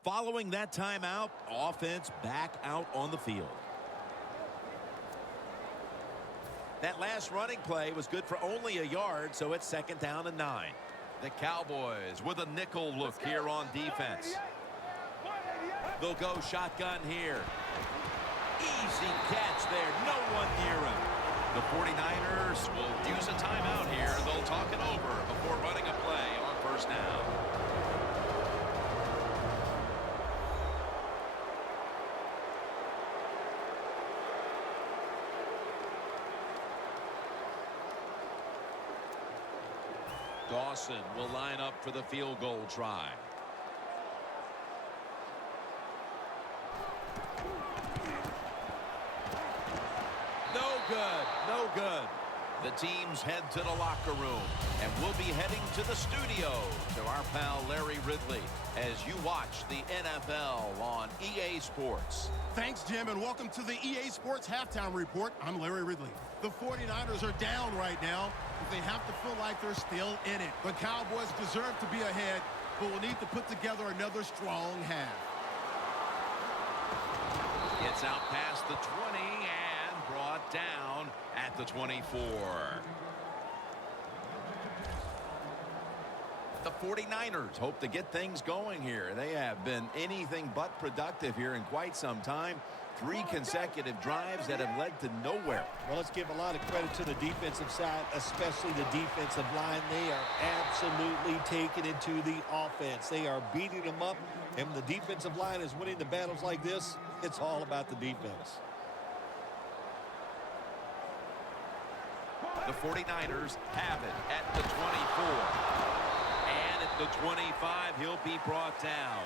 Following that timeout, offense back out on the field. That last running play was good for only a yard, so it's 2nd down and 9. The Cowboys with a nickel look here on defense. They'll go shotgun here. Easy catch there. No one near him. The 49ers will use a timeout here. They'll talk it over before running a play on first down. Dawson will line up for the field goal try. No good. No good. The teams head to the locker room, and we'll be heading to the studio to our pal Larry Ridley as you watch the NFL on EA Sports. Thanks, Jim, and welcome to the EA Sports Halftime Report. I'm Larry Ridley. The 49ers are down right now, but they have to feel like they're still in it. The Cowboys deserve to be ahead, but will need to put together another strong half. Gets out past the 20 and brought down at the 24. The 49ers hope to get things going here. They have been anything but productive here in quite some time. 3 consecutive drives that have led to nowhere. Well, let's give a lot of credit to the defensive side, especially the defensive line. They are absolutely taking it to the offense. They are beating them up, and when the defensive line is winning the battles like this, it's all about the defense. The 49ers have it at the 24. And at the 25, he'll be brought down.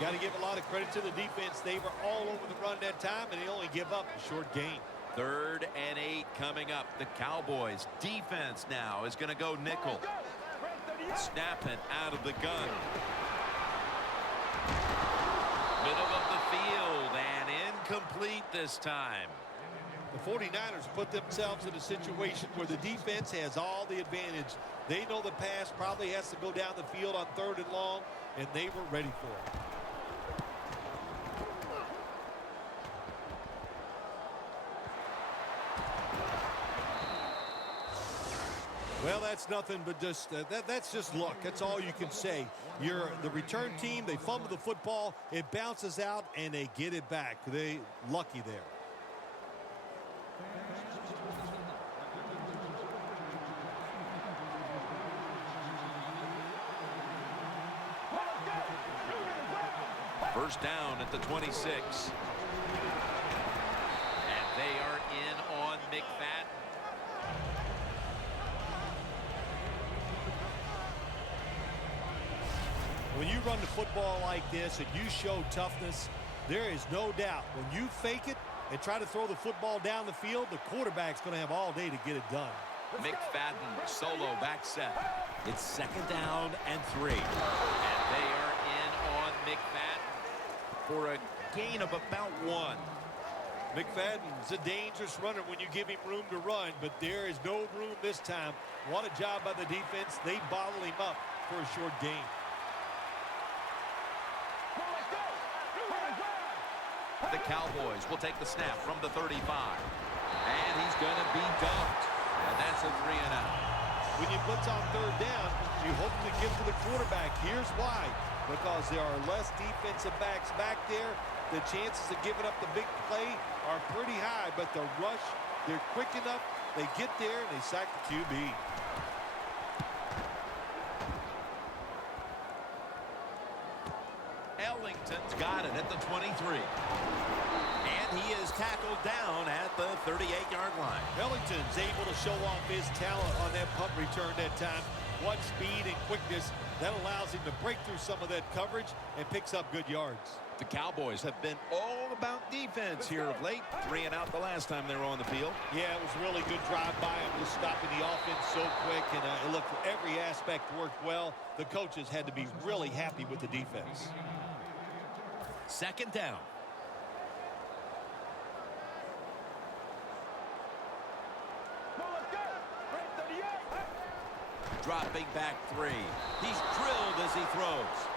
Got to give a lot of credit to the defense. They were all over the run that time, and they only give up a short gain. 3rd and 8 coming up. The Cowboys defense now is going to go nickel. Snapping out of the gun. Middle of the field and incomplete this time. The 49ers put themselves in a situation where the defense has all the advantage. They know the pass probably has to go down the field on 3rd and long, and they were ready for it. Well, that's nothing but just that's just luck. That's all you can say. You're the return team. They fumble the football. It bounces out, and they get it back. They lucky there. First down at the 26. And they are in on McFadden. When you run the football like this and you show toughness, there is no doubt when you fake it and try to throw the football down the field, the quarterback's going to have all day to get it done. McFadden solo back set. It's 2nd down and 3. And they are in on McFadden for a gain of about 1. McFadden's a dangerous runner when you give him room to run, but there is no room this time. What a job by the defense. They bottle him up for a short gain. The Cowboys will take the snap from the 35. And he's going to be dumped. And that's a 3 and out. When you blitz on 3rd down, you hope to get to the quarterback. Here's why. Because there are less defensive backs back there. The chances of giving up the big play are pretty high. But the rush, they're quick enough. They get there and they sack the QB. Ellington's got it at the 23. And he is tackled down at the 38-yard line. Ellington's able to show off his talent on that punt return that time. What speed and quickness that allows him to break through some of that coverage and picks up good yards. The Cowboys have been all about defense here of late. 3 and out the last time they were on the field. Yeah, it was a really good drive by him, just stopping the offense so quick. And look, every aspect worked well. The coaches had to be really happy with the defense. 2nd down. Dropping back 3. He's drilled as he throws.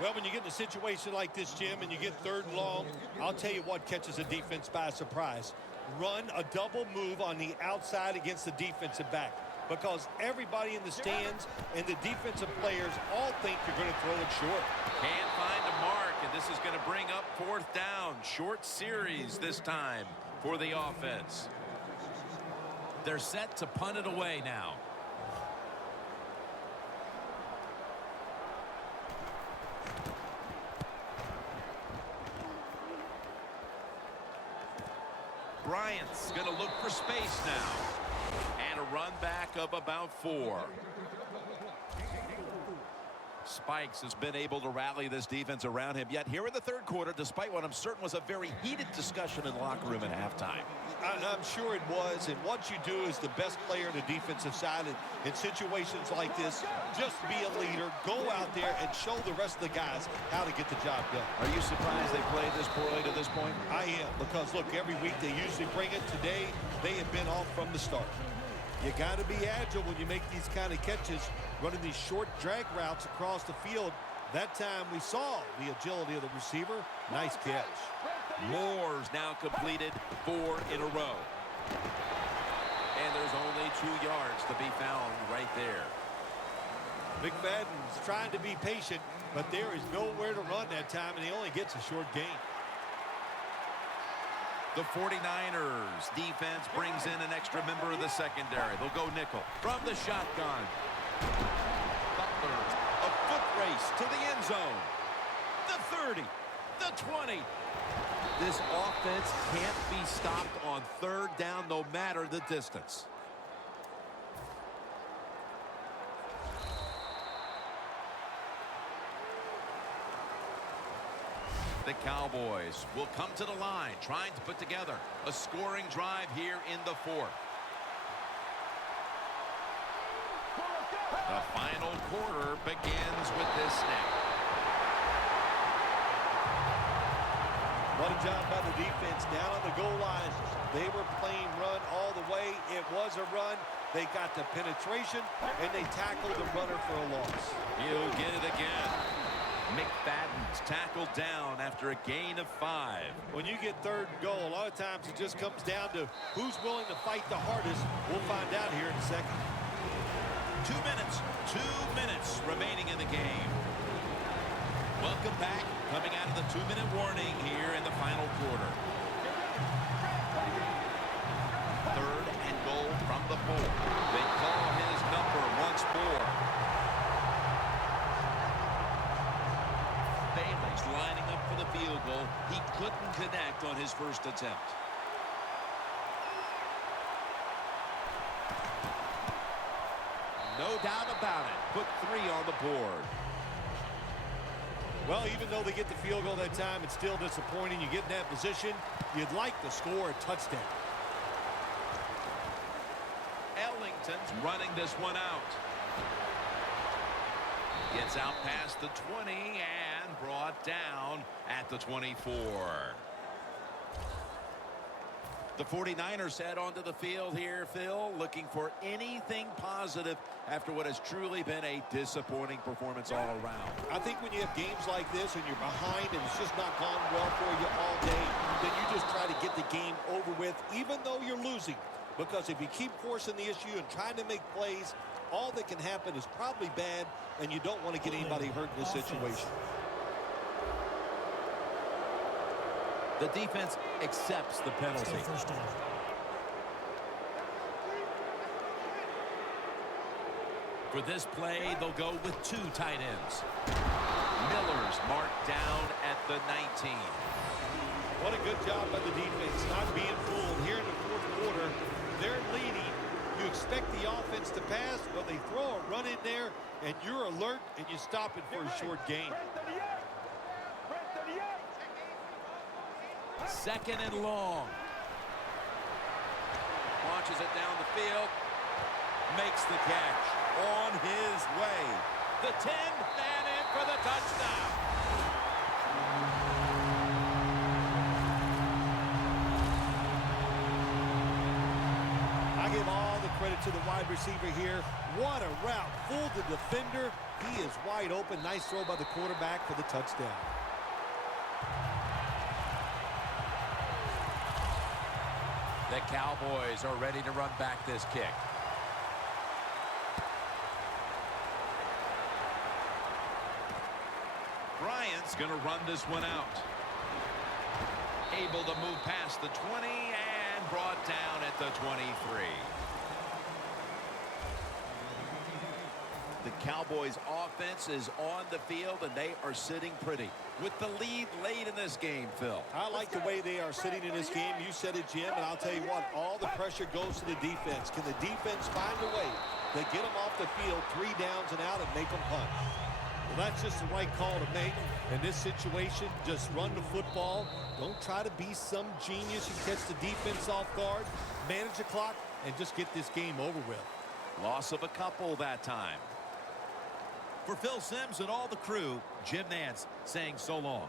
Well, when you get in a situation like this, Jim, and you get 3rd and long, I'll tell you what catches a defense by surprise. Run a double move on the outside against the defensive back. Because everybody in the stands and the defensive players all think you're going to throw it short. Can't find a mark, and this is going to bring up 4th down. Short series this time for the offense. They're set to punt it away now. Bryant's going to look for space now. And a run back of about 4. Spikes has been able to rally this defense around him. Yet here in the 3rd quarter, despite what I'm certain was a very heated discussion in the locker room at halftime. I'm sure it was. And what you do as the best player on the defensive side in situations like this, just be a leader, go out there and show the rest of the guys how to get the job done. Are you surprised they played this poorly to this point? I am, because look, every week they usually bring it. Today, they have been off from the start. You got to be agile when you make these kind of catches, running these short drag routes across the field. That time we saw the agility of the receiver. Nice catch. Moore's now completed 4 in a row. And there's only 2 yards to be found right there. McFadden's trying to be patient, but there is nowhere to run that time, and he only gets a short gain. The 49ers defense brings in an extra member of the secondary. They'll go nickel from the shotgun. Butler, a foot race to the end zone. The 30, the 20. This offense can't be stopped on third down no matter the distance. The Cowboys will come to the line trying to put together a scoring drive here in the fourth. The final quarter begins with this snap. What a job by the defense down on the goal line. They were playing run all the way. It was a run. They got the penetration, and they tackled the runner for a loss. He'll get it again. McFadden's tackled down after a gain of 5. When you get third and goal, a lot of times it just comes down to who's willing to fight the hardest. We'll find out here in a second. 2 minutes. 2 minutes remaining in the game. Welcome back. Coming out of the 2-minute warning here in the final quarter. Third and goal from the 4. They call his number once more. Bailey's lining up for the field goal. He couldn't connect on his first attempt. No doubt about it. Put 3 on the board. Well, even though they get the field goal that time, it's still disappointing. You get in that position, you'd like to score a touchdown. Ellington's running this one out. Gets out past the 20 and brought down at the 24. The 49ers head onto the field here, Phil, looking for anything positive after what has truly been a disappointing performance all around. I think when you have games like this and you're behind and it's just not gone well for you all day, then you just try to get the game over with, even though you're losing. Because if you keep forcing the issue and trying to make plays, all that can happen is probably bad, and you don't want to get anybody hurt in this situation. The defense accepts the penalty. First down. For this play, they'll go with 2 tight ends. Miller's marked down at the 19. What a good job by the defense, not being fooled. Here in the fourth quarter, they're leading. You expect the offense to pass, but they throw a run in there, and you're alert, and you stop it for a short gain. Second and long. Launches it down the field. Makes the catch. On his way. The 10 and in for the touchdown. I give all the credit to the wide receiver here. What a route. Fooled the defender. He is wide open. Nice throw by the quarterback for the touchdown. The Cowboys are ready to run back this kick. Bryant's going to run this one out. Able to move past the 20 and brought down at the 23. The Cowboys offense is on the field and they are sitting pretty with the lead late in this game, Phil. I like the way they are sitting in this game. You said it, Jim, and I'll tell you what, all the pressure goes to the defense. Can the defense find a way to get them off the field 3 downs and out and make them punt? Well, that's just the right call to make. In this situation, just run the football. Don't try to be some genius. You catch the defense off guard, manage the clock, and just get this game over with. Loss of a couple that time. For Phil Simms and all the crew, Jim Nantz saying so long.